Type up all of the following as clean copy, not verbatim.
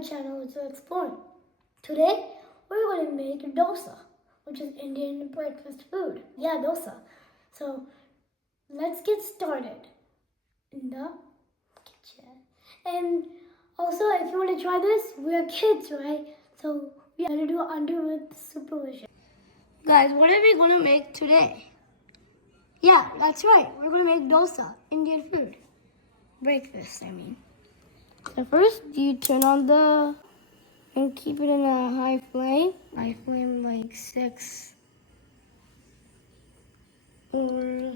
my channel to explore. Today, we're going to make dosa, which is Indian breakfast food. Yeah, dosa. So, let's get started in the kitchen. And also, if you want to try this, we're kids, right? So, we gotta do it under with supervision. Guys, what are we going to make today? Yeah, that's right. We're going to make dosa, Indian food. Breakfast, I mean. So first, you turn on and keep it in a high flame. High flame like 6 or,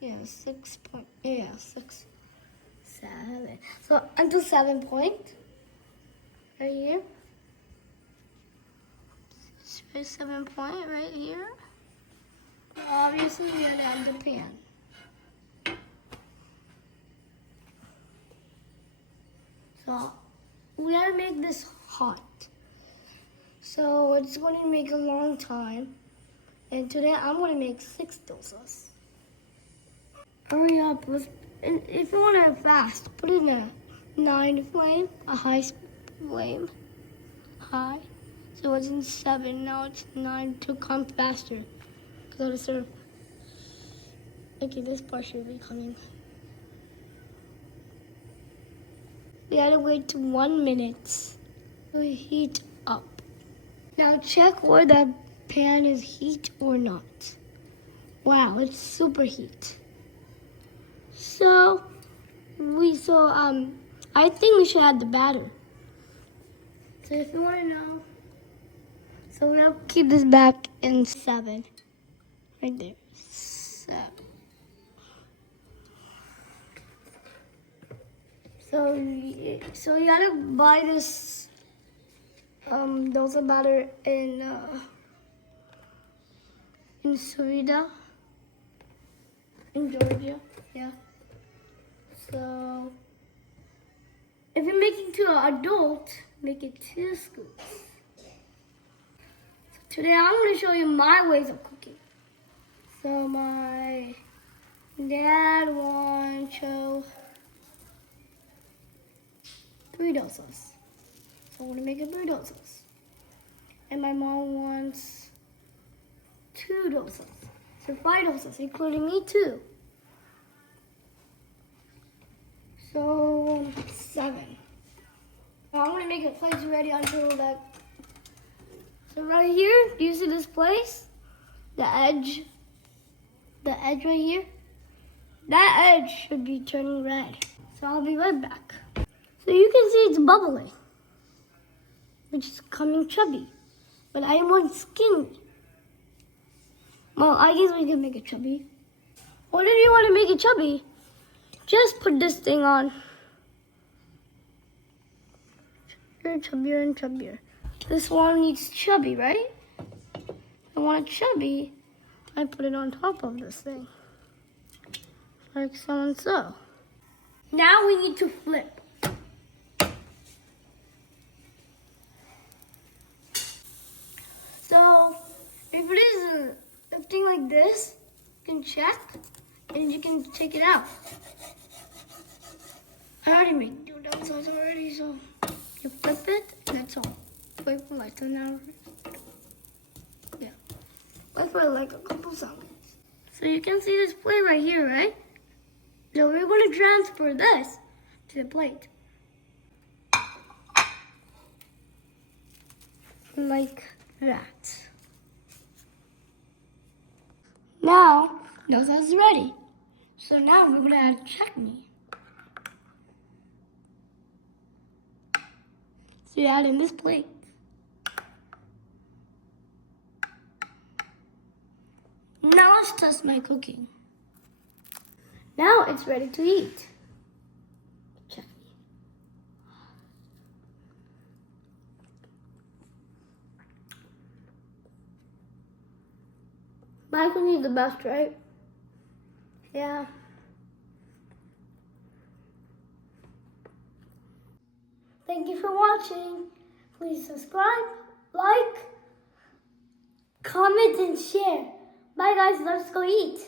6 point, 6, 7. So until 7 point, right here. 7 point right here. Obviously, we gotta add the pan. So we gotta make this hot. So it's going to make a long time. And today I'm going to make 6 dosas. Hurry up. If you want to fast, put it in a 9 flame, a high flame. High. So it's in 7, now it's 9 to come faster. Go to serve. Okay, this part should be coming. We gotta wait 1 minute to heat up. Now check where the pan is heat or not. Wow, it's super heat. So I think we should add the batter. So if you want to know, so we'll keep this back in 7, right there. 7. So you gotta buy this dosa batter in Sweden, in Georgia, yeah. So if you're making to an adult, make it 2 scoops. So today I'm going to show you my ways of cooking. So my dad chose 3 dosas. So I'm going to make it 3 dosas. And my mom wants 2 dosas. So 5 dosas, including me too. So 7. Now I'm going to make a place ready until that. So right here, do you see this place? The edge right here? That edge should be turning red. So I'll be right back. So you can see it's bubbling, which is coming chubby. But I want skinny. Well, I guess we can make it chubby. Or if you want to make it chubby, just put this thing on. Chubbier and chubbier. This one needs chubby, right? I want it chubby. I put it on top of this thing. Like so and so. Now we need to flip. So, if it is lifting like this, you can check and you can take it out. I already made dosas already, so you flip it and that's all. Wait for like an hour. Yeah. Wait for like a couple seconds. So you can see this plate right here, right? So we're going to transfer this to the plate. Like that. Now, dosa is ready. So now we're going to add chutney. So you add in this plate. Now let's test my cooking. Now it's ready to eat. Chutney. My cooking is the best, right? Yeah. Thank you for watching. Please subscribe, like, comment, and share. Bye guys, let's go eat.